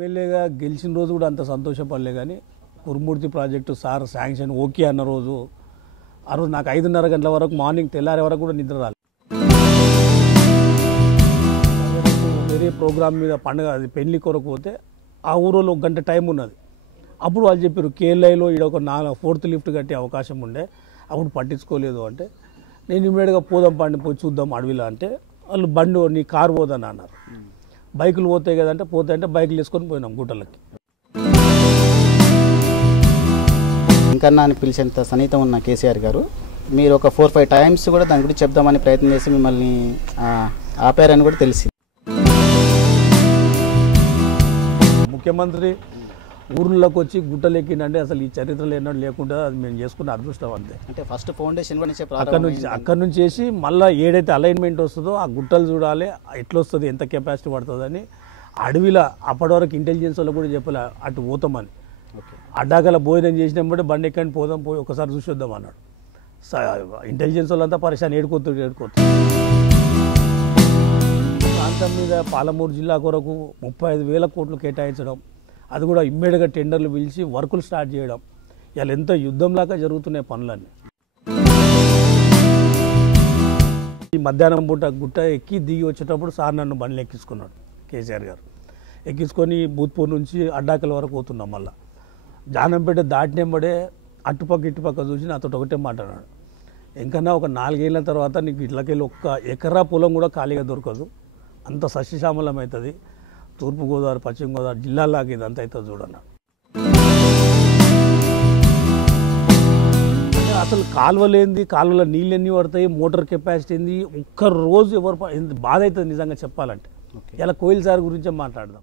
ఎమ్మెల్యేగా గెలిచిన రోజు కూడా అంత సంతోషపడలే కానీ Kurumurthy project sir sanction okay అన్న రోజు ఆ రోజు నాకు ఐదున్నర గంటల వరకు మార్నింగ్ తెల్లారే వరకు కూడా నిద్ర రాలేదు వేరే ప్రోగ్రామ్ మీద పండుగ అది పెళ్ళి కొరకు పోతే ఆ ఊరోలో ఒక గంట టైం ఉన్నది. అప్పుడు వాళ్ళు చెప్పారు కేఎల్ఐలో ఈడ ఒక నాలుగు ఫోర్త్ లిఫ్ట్ కట్టే అవకాశం ఉండే అప్పుడు పట్టించుకోలేదు అంటే నేను ఇమ్మీడియట్గా పోదాం పండి పోయి చూద్దాం అడవిలో అంటే వాళ్ళు బండి నీ కారు పోదని అన్నారు. బైకులు పోతాయి కదంటే పోతాయి అంటే బైకులు వేసుకొని పోయినాం గుట్టలకి. ఇంకన్నా అని పిలిచేంత సన్నిహితం ఉన్న కేసీఆర్ గారు మీరు ఒక ఫోర్ ఫైవ్ టైమ్స్ కూడా దాని గురించి చెప్దామని ప్రయత్నం చేసి మిమ్మల్ని ఆపారని కూడా తెలిసింది. ముఖ్యమంత్రి ఊర్లోకి వచ్చి గుట్టలు ఎక్కిండంటే అసలు ఈ చరిత్రలో ఎన్నడూ లేకుండా అది మేము చేసుకున్న అదృష్టం అంతే. అంటే ఫస్ట్ ఫౌండేషన్ అక్కడ నుంచి అక్కడ నుంచి వేసి మళ్ళీ ఏడైతే అలైన్మెంట్ వస్తుందో ఆ గుట్టలు చూడాలి ఎట్లా వస్తుంది ఎంత కెపాసిటీ పడుతుందని అడవిలో అప్పటి వరకు ఇంటెలిజెన్స్ వాళ్ళు కూడా చెప్పలే అటు పోతామని. అడ్డాకల భోజనం చేసినప్పుడు బండి ఎక్కండి పోదాం పోయి ఒకసారి చూసి వద్దాం అన్నాడు ఇంటెలిజెన్స్ వాళ్ళంతా పరిశాన్ ఏడుకోతు ఏడుకోతు ప్రాంతం మీద పాలమూరు జిల్లా కొరకు ముప్పై ఐదు వేల కోట్లు కేటాయించడం అది కూడా ఇమ్మీడియట్గా టెండర్లు పిలిచి వర్కులు స్టార్ట్ చేయడం. ఇలా ఎంత యుద్ధంలాగా జరుగుతున్నాయి పనులన్నీ. ఈ మధ్యాహ్నం పూట గుట్ట ఎక్కి దిగి వచ్చేటప్పుడు సార్ నన్ను బండ్లు ఎక్కించుకున్నాడు కేసీఆర్ గారు. ఎక్కించుకొని భూత్పూర్ నుంచి అడ్డాకల వరకు పోతున్నాం మళ్ళా. జానంపేట దాటినెంబడే అటుపక్క ఇటుపక్క చూసి నాతో ఒకటే మాట్లాడాడు. ఇంకన్నా ఒక నాలుగేళ్ళ తర్వాత నీకు ఇట్లకెళ్ళి ఒక్క ఎకరా పొలం కూడా ఖాళీగా దొరకదు. అంత సస్యశ్యామలం అవుతుంది. తూర్పుగోదావరి పశ్చిమ గోదావరి జిల్లాలాగా ఇదంతా అవుతుంది చూడన్నాడు అంటే అసలు కాలువలేంది కాలువలో నీళ్ళు ఎన్ని పడతాయి మోటార్ కెపాసిటీ ఏంది ఒక్క రోజు ఎవరు బాధ అవుతుంది నిజంగా చెప్పాలంటే. ఇలా కోయిల్ సార్ గురించే మాట్లాడదాం.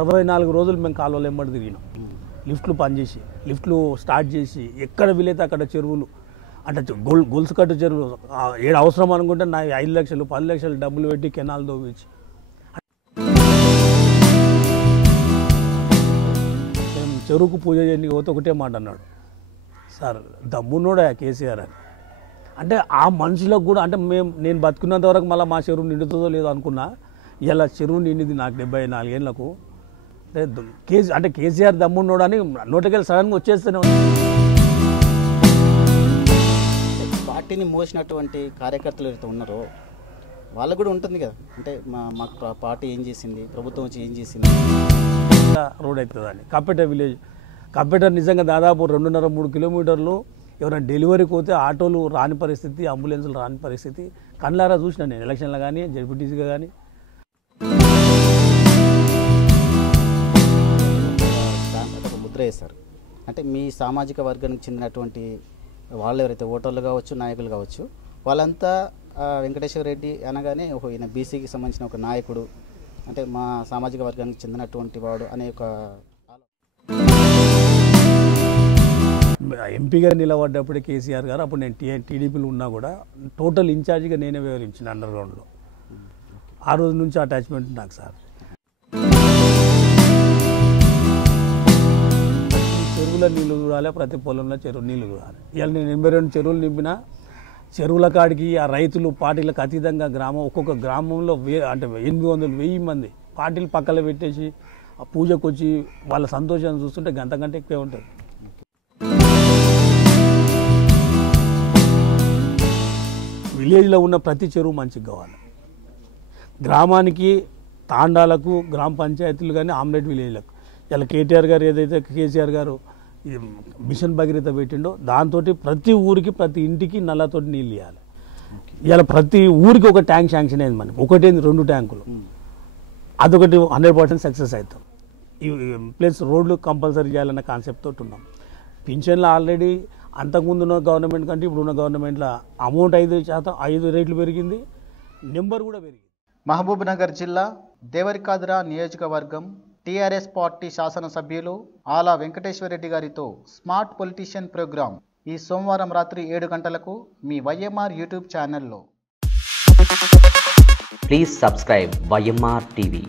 అరవై నాలుగు రోజులు మేము కాలువలు ఎంబడి తిరిగినాం. లిఫ్ట్లు పనిచేసి లిఫ్ట్లు స్టార్ట్ చేసి ఎక్కడ వీలైతే అక్కడ చెరువులు అంటే చె- గొల్ గొలుసు కట్టు చెరువు ఏడు అవసరం అనుకుంటే నా ఐదు లక్షలు పది లక్షలు డబ్బులు పెట్టి కెనాల్ దోవించి మేము చెరువుకు పూజ చేయడానికి పోతే ఒకటే మాట అన్నాడు. సార్ దమ్మున్నోడా కేసీఆర్ అని. అంటే ఆ మనుషులకు కూడా అంటే మేము నేను బతుకున్నంత వరకు మళ్ళీ మా చెరువు నిండుతుందో లేదో అనుకున్నా ఇలా చెరువు నిండింది నాకు డెబ్బై నాలుగేళ్ళకు. అంటే కేసీ అంటే కేసీఆర్ దమ్మున్నోడు అని నోటికెళ్ళి సడన్గా వచ్చేస్తూనే ఉంది. పార్టీని మోసినటువంటి కార్యకర్తలు ఎవరైతే ఉన్నారో వాళ్ళకు కూడా ఉంటుంది కదా. అంటే మా మాకు పార్టీ ఏం చేసింది ప్రభుత్వం వచ్చి ఏం చేసింది? రోడ్ అవుతుంది అని కప్పెట విలేజ్ కప్పెట నిజంగా దాదాపు రెండున్నర మూడు కిలోమీటర్లు ఎవరైనా డెలివరీకి పోతే ఆటోలు రాని పరిస్థితి అంబులెన్సులు రాని పరిస్థితి. కళ్ళారా చూసిన నేను ఎలక్షన్లో కానీ జడ్పీటీసీగా కానీ. ముద్ర వేస్తారు అంటే మీ సామాజిక వర్గానికి చెందినటువంటి వాళ్ళు ఎవరైతే ఓటర్లు కావచ్చు నాయకులు కావచ్చు వాళ్ళంతా వెంకటేశ్వర రెడ్డి అనగానే ఓహో ఈయన బీసీకి సంబంధించిన ఒక నాయకుడు. అంటే మా సామాజిక వర్గానికి చెందినటువంటి వాడు అనే ఒక ఎంపీగా నిలబడ్డప్పుడే కేసీఆర్ గారు అప్పుడు నేను టీ టీడీపీలో ఉన్నా కూడా టోటల్ ఇన్ఛార్జిగా నేనే వివరించిన అండర్ గ్రౌండ్లో ఆ రోజు నుంచి అటాచ్మెంట్ నాకు సార్. చెరువుల నీళ్ళు చూడాలి ప్రతి పొలంలో చెరువు నీళ్ళు చూడాలి ఇవాళ నేను ఎనభై రెండు చెరువులు నింపిన చెరువుల కాడికి ఆ రైతులు పార్టీలకు అతీతంగా గ్రామం ఒక్కొక్క గ్రామంలో వే అంటే ఎనిమిది వందలు వెయ్యి మంది పార్టీలు పక్కన పెట్టేసి ఆ పూజకు వచ్చి వాళ్ళ సంతోషాన్ని చూస్తుంటే గంట గంట ఎక్కువే ఉంటుంది. విలేజ్లో ఉన్న ప్రతి చెరువు మంచిగా కావాలి. గ్రామానికి తాండాలకు గ్రామ పంచాయతీలు కానీ ఆమ్లెట్ విలేజ్లకు. ఇలా కేటీఆర్ గారు ఏదైతే కేసీఆర్ గారు ఇది మిషన్ భగీరథ పెట్టిండో దాంతో ప్రతి ఊరికి ప్రతి ఇంటికి నల్లతోటి నీళ్ళు ఇవ్వాలి ఇలా ప్రతి ఊరికి ఒక ట్యాంక్ శాంక్షన్ అయింది మనకి. ఒకటేంది? రెండు ట్యాంకులు. అదొకటి హండ్రెడ్ పర్సెంట్ సక్సెస్ అవుతాం. ఈ ప్లస్ రోడ్లు కంపల్సరీ చేయాలన్న కాన్సెప్ట్ తోటి ఉన్నాం. పింఛన్లు ఆల్రెడీ అంతకుముందు ఉన్న గవర్నమెంట్ కంటే ఇప్పుడున్న గవర్నమెంట్లో అమౌంట్ ఐదు శాతం ఐదు రేట్లు పెరిగింది. నెంబర్ కూడా పెరిగింది. మహబూబ్ నగర్ జిల్లా దేవరికాదురా నియోజకవర్గం టీఆర్ఎస్ పార్టీ శాసనసభ్యులు ఆలా వెంకటేశ్వరరెడ్డి గారితో స్మార్ట్ పొలిటీషియన్ ప్రోగ్రాం ఈ సోమవారం రాత్రి ఏడు గంటలకు మీ వైఎంఆర్ యూట్యూబ్ ఛానల్లో. Please subscribe YMR TV